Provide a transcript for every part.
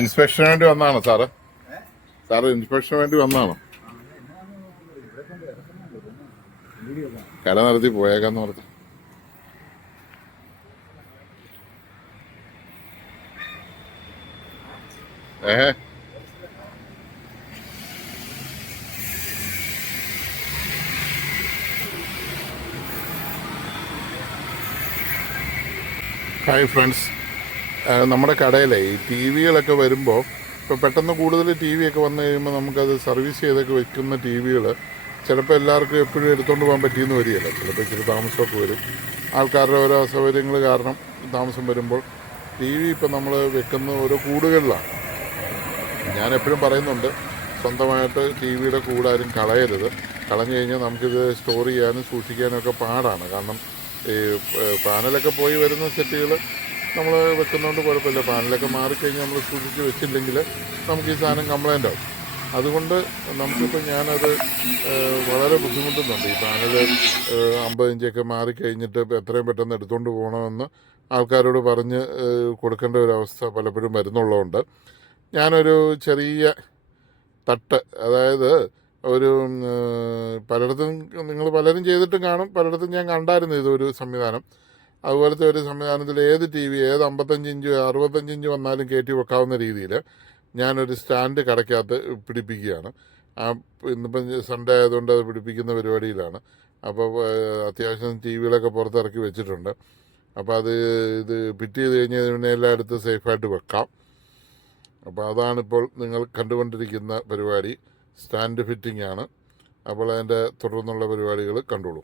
ഇൻസ്പെക്ഷന് വേണ്ടി വന്നാണ് sir? Sir ഇൻസ്പെക്ഷന് വേണ്ടി വന്നാണോ? കട നടത്തി പോയേക്കാന്ന് പറഞ്ഞു. ഏഹ് ഹായ് ഫ്രണ്ട്സ് നമ്മുടെ കടയിലെ ഈ ടി വികളൊക്കെ വരുമ്പോൾ ഇപ്പോൾ പെട്ടെന്ന് കൂടുതൽ ടി വി ഒക്കെ വന്നു കഴിയുമ്പോൾ നമുക്കത് സർവീസ് ചെയ്തൊക്കെ വെക്കുന്ന ടി വികൾ ചിലപ്പോൾ എല്ലാവർക്കും എപ്പോഴും എടുത്തുകൊണ്ട് പോകാൻ പറ്റിയെന്ന് വരികയില്ല. ചിലപ്പോൾ ഇച്ചിരി താമസമൊക്കെ വരും. ആൾക്കാരുടെ ഓരോ അസൗകര്യങ്ങൾ കാരണം താമസം വരുമ്പോൾ ടി വി ഇപ്പം നമ്മൾ വെക്കുന്ന ഓരോ കൂടുകളിലാണ്. ഞാൻ എപ്പോഴും പറയുന്നുണ്ട് സ്വന്തമായിട്ട് ടി വിയുടെ കൂടാരും കളയരുത്. കളഞ്ഞു കഴിഞ്ഞാൽ നമുക്കിത് സ്റ്റോർ ചെയ്യാനും സൂക്ഷിക്കാനും ഒക്കെ പാടാണ്. കാരണം ഈ പാനലൊക്കെ പോയി വരുന്ന സെറ്റുകൾ നമ്മൾ വെക്കുന്നതുകൊണ്ട് കുഴപ്പമില്ല. പാനലൊക്കെ മാറിക്കഴിഞ്ഞാൽ നമ്മൾ സൂക്ഷിച്ച് വെച്ചില്ലെങ്കിൽ നമുക്ക് ഈ സാധനം കംപ്ലൈന്റ് ആവും. അതുകൊണ്ട് നമുക്കിപ്പോൾ ഞാനത് വളരെ ബുദ്ധിമുട്ടുന്നുണ്ട്. ഈ പാനൽ അമ്പത് ഇഞ്ചൊക്കെ മാറിക്കഴിഞ്ഞിട്ട് എത്രയും പെട്ടെന്ന് എടുത്തുകൊണ്ട് പോകണമെന്ന് ആൾക്കാരോട് പറഞ്ഞ് കൊടുക്കേണ്ട ഒരു അവസ്ഥ പലപ്പോഴും വരുന്നുള്ളതുകൊണ്ട് ഞാനൊരു ചെറിയ തട്ട് അതായത് ഒരു പലയിടത്തും നിങ്ങൾ പലരും ചെയ്തിട്ടും കാണും. പലയിടത്തും ഞാൻ കണ്ടായിരുന്നു ഇതൊരു സംവിധാനം. അതുപോലത്തെ ഒരു സംവിധാനത്തിൽ ഏത് ടി വി ഏത് അമ്പത്തഞ്ച് ഇഞ്ച് അറുപത്തഞ്ച് ഇഞ്ച് വന്നാലും കയറ്റി വെക്കാവുന്ന രീതിയിൽ ഞാനൊരു സ്റ്റാൻഡ് കടയ്ക്കകത്ത് പിടിപ്പിക്കുകയാണ്. ആ ഇന്നിപ്പം സൺഡേ ആയതുകൊണ്ട് അത് പിടിപ്പിക്കുന്ന പരിപാടിയിലാണ്. അപ്പോൾ അത്യാവശ്യം ടി വികളൊക്കെ പുറത്തിറക്കി വെച്ചിട്ടുണ്ട്. അപ്പോൾ അത് ഇത് ഫിറ്റ് ചെയ്ത് കഴിഞ്ഞാൽ പിന്നെ എല്ലായിടത്തും സേഫായിട്ട് വെക്കാം. അപ്പോൾ അതാണിപ്പോൾ നിങ്ങൾ കണ്ടുകൊണ്ടിരിക്കുന്ന പരിപാടി. സ്റ്റാൻഡ് ഫിറ്റിംഗ് ആണ്. അപ്പോൾ അതിന്റെ തുടർന്നുള്ള പരിപാടികൾ കണ്ടോളൂ.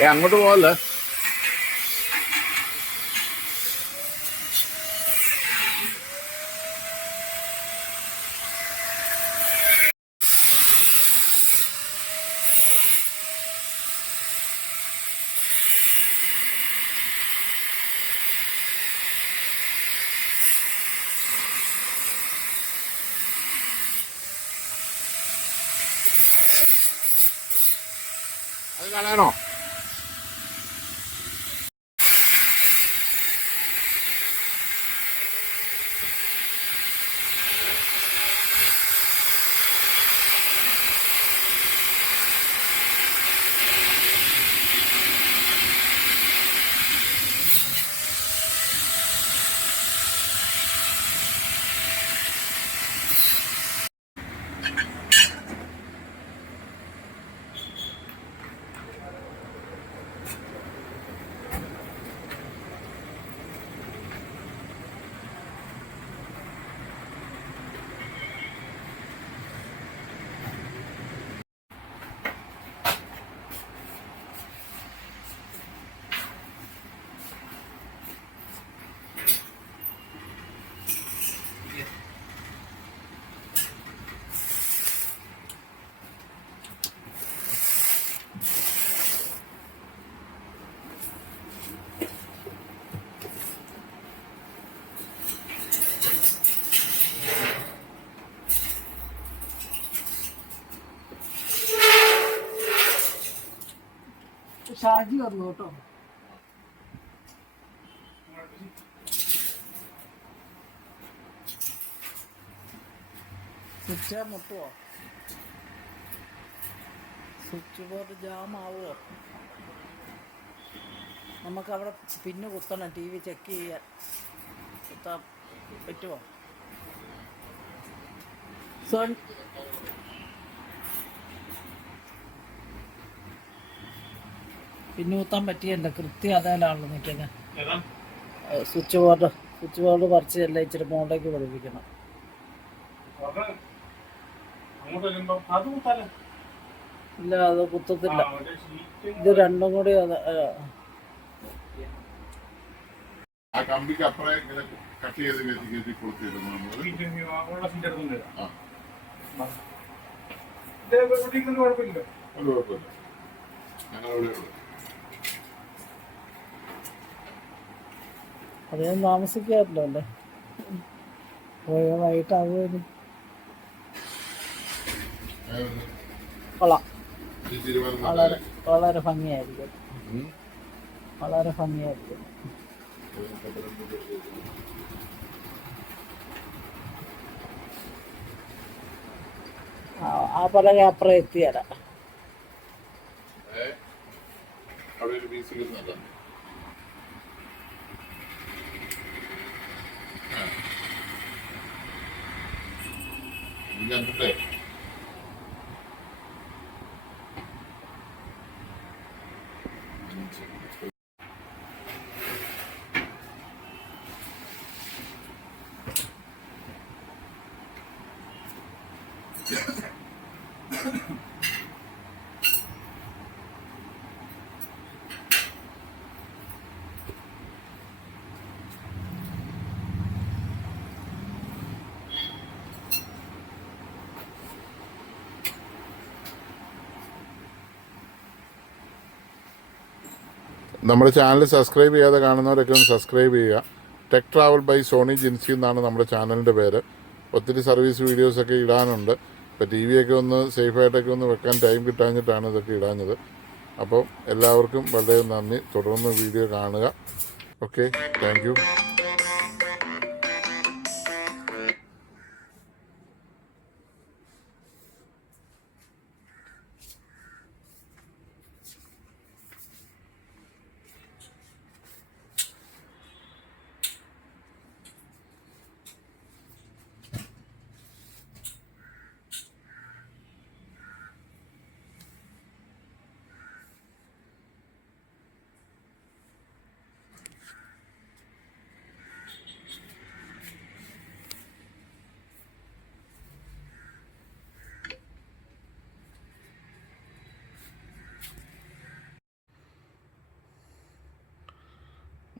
ഏ അങ്ങോട്ട് പോകല്ലേ അത് കാണാനോ ഷാജി വന്നു കേട്ടോ. സ്വിച്ച് മുട്ടുവോ? സ്വിച്ച് ബോർഡ് ജാം ആവുമോ നമുക്ക് അവിടെ പിന്നെ കുത്തണം ടി വി ചെക്ക് ചെയ്യാൻ. കുത്താൻ പറ്റുമോ സോൺ പിന്നെ കുത്താൻ പറ്റിയല്ല കൃത്യം അതേലാണല്ലോ നിൽക്കുന്നത്. സ്വിച്ച് ബോർഡ് സ്വിച്ച് ബോർഡ് പറിച്ച് എല്ലാം ഇച്ചിരി മുകളിലേക്ക് പഠിപ്പിക്കണം ഇല്ല അത് കുത്തത്തില്ല. ഇത് രണ്ടും കൂടി അത് ആ, കമ്പിക്ക് അപ്പുറം ഇങ്ങനെ കട്ട് ചെയ്ത് കയറ്റി കയറ്റി കൊടുത്തിരുന്നു നമ്മൾ കുഴപ്പമില്ല ഒരു കുഴപ്പമില്ല. ഞങ്ങളിവിടെ ഉള്ളു. അധികം താമസിക്കാറില്ല അല്ലേ? പോയ വൈകിട്ടാകും കൊള്ളാം. ഈ വളരെ വളരെ ഭംഗിയായിരിക്കും. വളരെ ഭംഗിയായിരിക്കും. ആ പലക അപ്പുറം ഒരു ഇത് കണ്ടിട്ടേ നമ്മുടെ ചാനൽ സബ്സ്ക്രൈബ് ചെയ്യാതെ കാണുന്നവരൊക്കെ ഒന്ന് സബ്സ്ക്രൈബ് ചെയ്യുക. Tech travel by Soni Jinsy എന്നാണ് നമ്മുടെ ചാനലിന്റെ പേര്. ഒത്തിരി സർവീസ് വീഡിയോസൊക്കെ ഇടാനുണ്ട്. ഇപ്പോൾ ടി വിയൊക്കെ ഒന്ന് സേഫായിട്ടൊക്കെ ഒന്ന് വെക്കാൻ ടൈം കിട്ടാഞ്ഞിട്ടാണ് ഇതൊക്കെ ഇടാഞ്ഞത്. അപ്പോൾ എല്ലാവർക്കും വളരെ നന്ദി. തുടർന്ന് വീഡിയോ കാണുക. ഓക്കെ താങ്ക്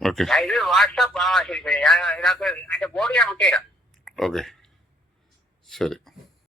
ഓക്കെ ഇത് വാട്സാപ്പ് ആ ശരി ശരി. ഞാൻ അതിനകത്ത് അതിന്റെ ബോർഡ് ഞാൻ വിട്ടുതരാം ഓക്കെ ശരി.